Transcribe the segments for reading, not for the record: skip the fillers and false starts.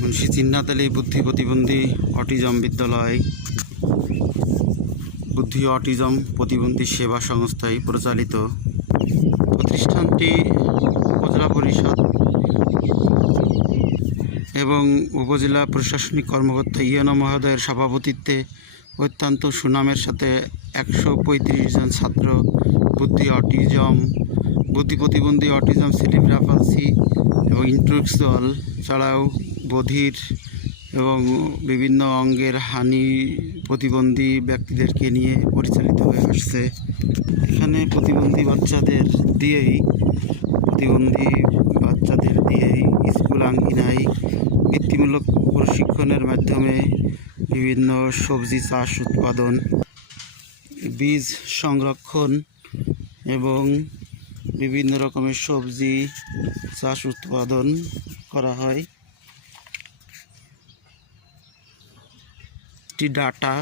মুন্সি জিন্নাত আলী বুদ্ধি প্রতিবন্ধী অটিজম বিদ্যালয় বুদ্ধি ও অটিজম প্রতিবন্ধী সেবা সংস্থায় পরিচালিত। প্রতিষ্ঠানটি উপজেলা পরিষদ এবং উপজেলা প্রশাসনিক কর্মকর্তা ইউএনও মহোদয়ের সভাপতিত্বে অত্যন্ত সুনামের সাথে 135 জন ছাত্র বুদ্ধি প্রতিবন্ধী অটিজম সেরিব্রাল পালসি এবং ইন্টেলেকচুয়াল ছাড়াও বধির এবং বিভিন্ন অঙ্গের হানি প্রতিবন্ধী ব্যক্তিদেরকে নিয়ে পরিচালিত হয়ে আসছে। এখানে প্রতিবন্ধী বাচ্চাদের দিয়েই স্কুল আঙ্গিনায় বৃত্তিমূলক প্রশিক্ষণের মাধ্যমে বিভিন্ন সবজি চাষ উৎপাদন, বীজ সংরক্ষণ এবং বিভিন্ন রকমের সবজি চাষ উৎপাদন করা হয়। ডাটা,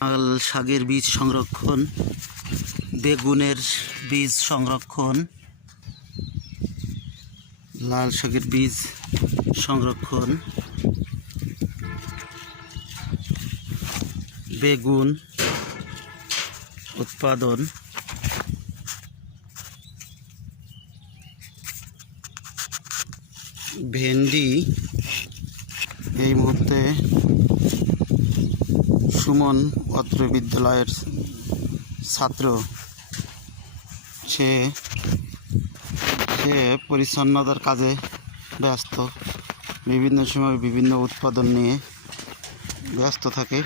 লাল শাকের বীজ সংরক্ষণ, বেগুনের বীজ সংরক্ষণ, লাল শাকের বীজ সংরক্ষণ, বেগুন উৎপাদন, ভেন্ডি। এই মুহূর্তে সুমন অত্র বিদ্যালয়ের ছাত্র, সে পরিচ্ছন্নতার কাজে ব্যস্ত, বিভিন্ন সময় বিভিন্ন উৎপাদন নিয়ে ব্যস্ত থাকে।